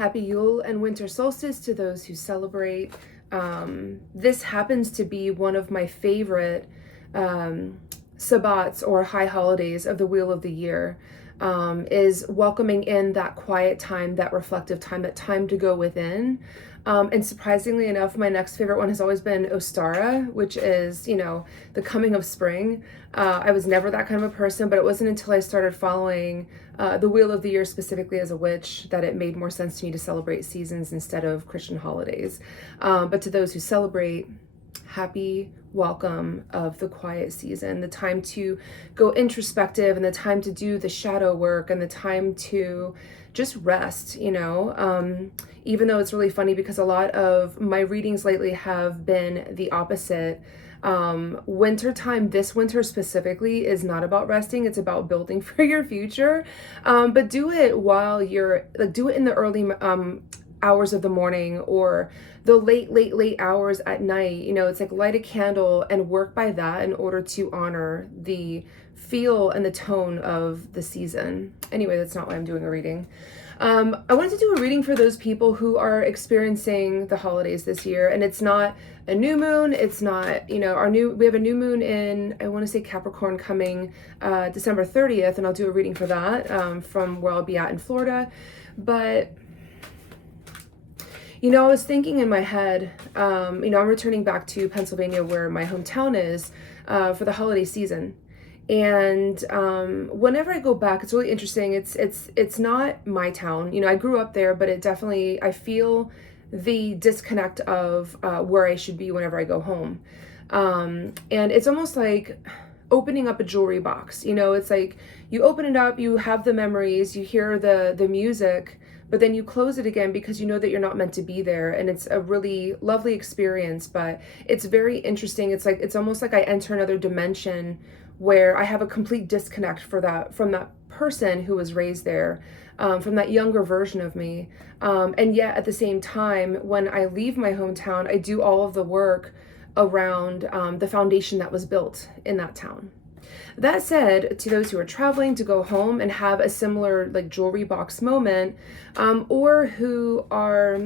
Happy Yule and winter solstice to those who celebrate. This happens to be one of my favorite sabbats or high holidays of the wheel of the year, is welcoming in that quiet time, that reflective time, that time to go within. And surprisingly enough, my next favorite one has always been Ostara, which is, the coming of spring. I was never that kind of a person, but it wasn't until I started following the Wheel of the Year specifically as a witch that it made more sense to me to celebrate seasons instead of Christian holidays. But to those who celebrate, happy welcome of the quiet season, the time to go introspective and the time to do the shadow work and the time to just rest, even though it's really funny because a lot of my readings lately have been the opposite. Wintertime, this winter specifically, is not about resting, it's about building for your future. But do it while you're do it in the early hours of the morning or the late hours at night. It's like light a candle and work by that in order to honor the feel and the tone of the season. Anyway, that's not why I'm doing a reading. I wanted to do a reading for those people who are experiencing the holidays this year, and it's not a new moon. It's not, we have a new moon in, I want to say Capricorn coming December 30th, and I'll do a reading for that from where I'll be at in Florida. But I was thinking in my head, I'm returning back to Pennsylvania where my hometown is for the holiday season. And whenever I go back, it's really interesting. It's not my town. I grew up there, but it definitely, I feel the disconnect of where I should be whenever I go home. And it's almost like opening up a jewelry box. It's like you open it up, you have the memories, you hear the music, but then you close it again because you know that you're not meant to be there. And it's a really lovely experience, but it's very interesting. It's almost like I enter another dimension where I have a complete disconnect from that person who was raised there, from that younger version of me. And yet at the same time, when I leave my hometown, I do all of the work around the foundation that was built in that town. That said, to those who are traveling to go home and have a similar jewelry box moment, or who are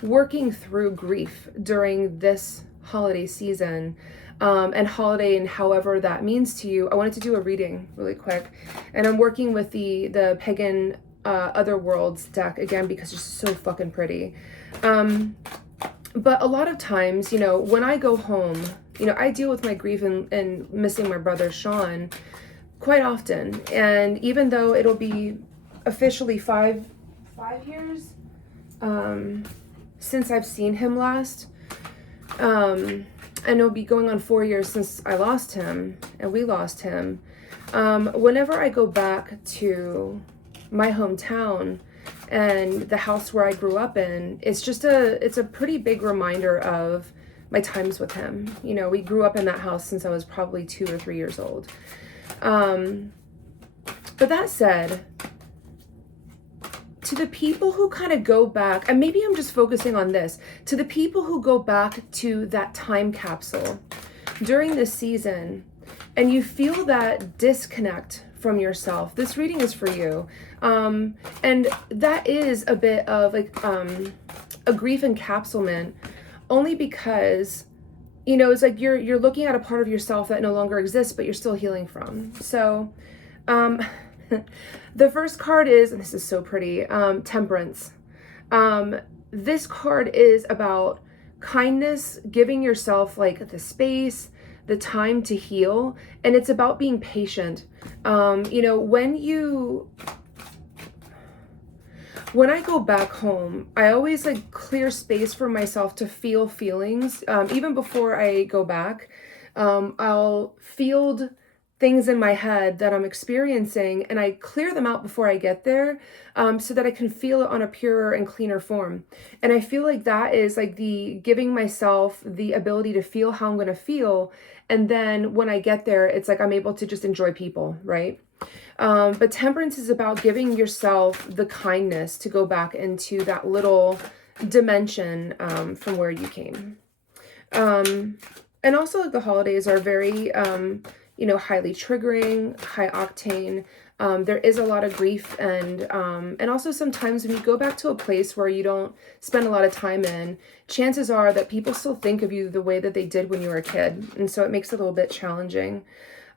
working through grief during this holiday season, and holiday and however that means to you, I wanted to do a reading really quick. And I'm working with the Pagan Other Worlds deck again because it's so fucking pretty. But a lot of times, when I go home, I deal with my grief and missing my brother Sean quite often. And even though it'll be officially five years since I've seen him last, and it'll be going on 4 years since I lost him and we lost him. Whenever I go back to my hometown and the house where I grew up in, it's a pretty big reminder of my times with him. We grew up in that house since I was probably 2 or 3 years old. But that said, to the people who kind of go back, and maybe I'm just focusing on this, to the people who go back to that time capsule during this season, and you feel that disconnect from yourself, this reading is for you. And that is a bit of a grief encapsulation, only because, it's like you're looking at a part of yourself that no longer exists, but you're still healing from. So, the first card is, and this is so pretty, Temperance. This card is about kindness, giving yourself the space, the time to heal, and it's about being patient. When I go back home, I always clear space for myself to feel feelings. Even before I go back, I'll field things in my head that I'm experiencing, and I clear them out before I get there, so that I can feel it on a purer and cleaner form. And I feel like that is the giving myself the ability to feel how I'm going to feel. And then when I get there, it's I'm able to just enjoy people, right? But temperance is about giving yourself the kindness to go back into that little dimension from where you came. And also the holidays are very, highly triggering, high octane. There is a lot of grief, and also sometimes when you go back to a place where you don't spend a lot of time in, chances are that people still think of you the way that they did when you were a kid, and so it makes it a little bit challenging.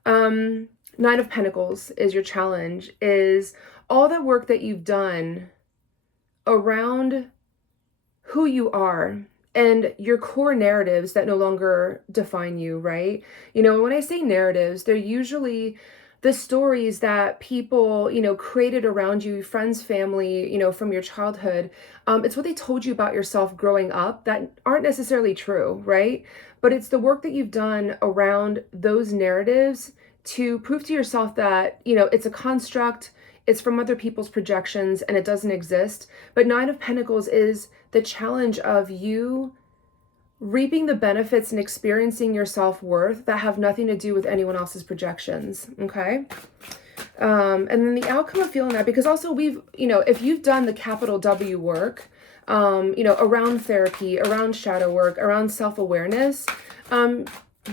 Nine of Pentacles is your challenge, is all that work that you've done around who you are and your core narratives that no longer define you, right? When I say narratives, they're usually the stories that people, created around you, friends, family, from your childhood. It's what they told you about yourself growing up that aren't necessarily true, right? But it's the work that you've done around those narratives to prove to yourself that, it's a construct, it's from other people's projections, and it doesn't exist. But Nine of Pentacles is the challenge of you reaping the benefits and experiencing your self-worth that have nothing to do with anyone else's projections, okay? And then the outcome of feeling that, because also if you've done the capital W work, around therapy, around shadow work, around self-awareness,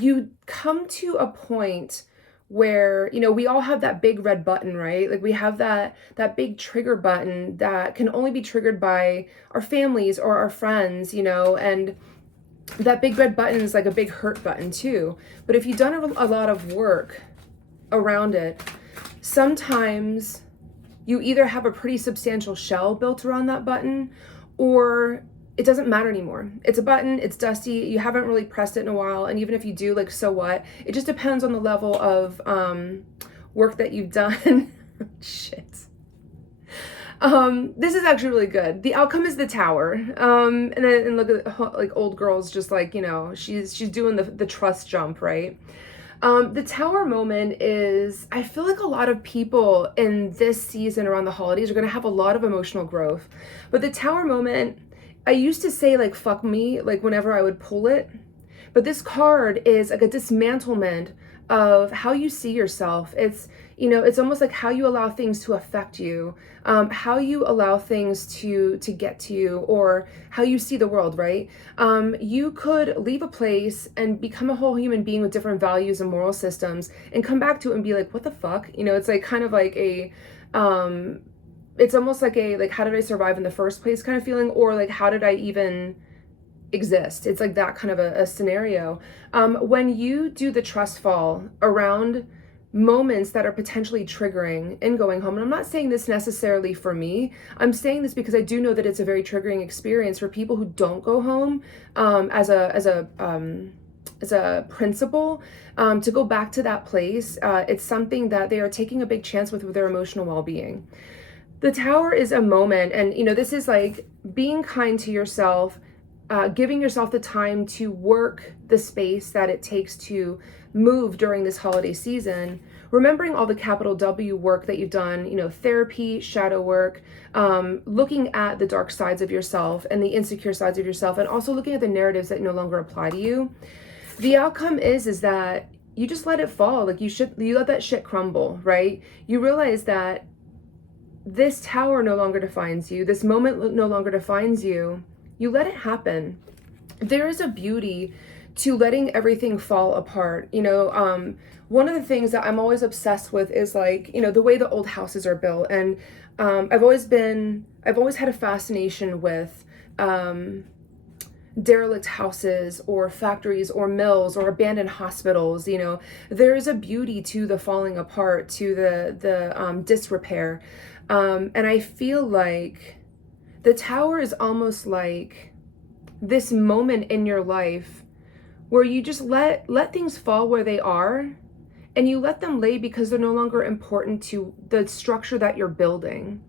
you come to a point where, we all have that big red button, right? Like we have that big trigger button that can only be triggered by our families or our friends, and that big red button is like a big hurt button too. But if you've done a lot of work around it, sometimes you either have a pretty substantial shell built around that button, or it doesn't matter anymore. It's a button, it's dusty, you haven't really pressed it in a while, and even if you do, like, so what? It just depends on the level of work that you've done. Shit. This is actually really good. The outcome is the Tower. And look at like old girls, just like, she's doing the trust jump, right? The Tower moment is, I feel like a lot of people in this season around the holidays are going to have a lot of emotional growth. But the Tower moment, I used to say like, fuck me, like whenever I would pull it. But this card is like a dismantlement of how you see yourself. It's, it's almost like how you allow things to affect you, how you allow things to get to you, or how you see the world, right? You could leave a place and become a whole human being with different values and moral systems and come back to it and be like, what the fuck? It's like kind of like a, it's almost like a, like, how did I survive in the first place kind of feeling, or like, how did I even exist? It's like that kind of a scenario. When you do the trust fall around moments that are potentially triggering in going home, and I'm not saying this necessarily for me, I'm saying this because I do know that it's a very triggering experience for people who don't go home as a principle, to go back to that place. It's something that they are taking a big chance with their emotional well-being. The Tower is a moment, and this is like being kind to yourself, giving yourself the time to work the space that it takes to move during this holiday season, remembering all the capital W work that you've done, therapy, shadow work, looking at the dark sides of yourself and the insecure sides of yourself, and also looking at the narratives that no longer apply to you. The outcome is that you just let it fall. Like you let that shit crumble, right? You realize that this Tower no longer defines you. This moment no longer defines you. You let it happen. There is a beauty to letting everything fall apart. One of the things that I'm always obsessed with is like, the way the old houses are built. And I've always had a fascination with derelict houses or factories or mills or abandoned hospitals. There is a beauty to the falling apart, to the disrepair. And I feel like the Tower is almost like this moment in your life where you just let things fall where they are, and you let them lay because they're no longer important to the structure that you're building.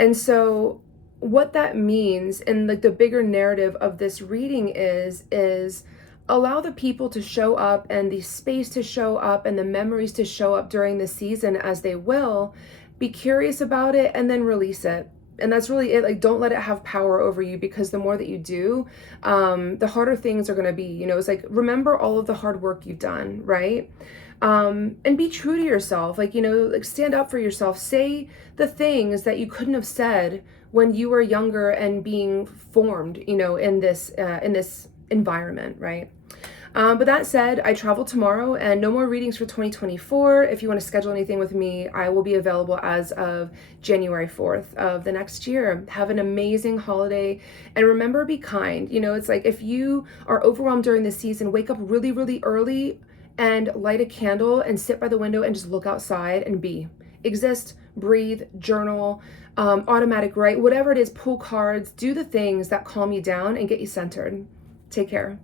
And so what that means in the bigger narrative of this reading is allow the people to show up and the space to show up and the memories to show up during the season as they will. Be curious about it and then release it. And that's really it. Like, don't let it have power over you, because the more that you do, the harder things are going to be. It's like, remember all of the hard work you've done, right? And be true to yourself. Like, like stand up for yourself. Say the things that you couldn't have said when you were younger and being formed, in this environment, right? But that said, I travel tomorrow and no more readings for 2024. If you want to schedule anything with me, I will be available as of January 4th of the next year. Have an amazing holiday, and remember, be kind. You know, it's like if you are overwhelmed during the season, wake up really, really early and light a candle and sit by the window and just look outside and be. Exist, breathe, journal, automatic write, whatever it is, pull cards, do the things that calm you down and get you centered. Take care.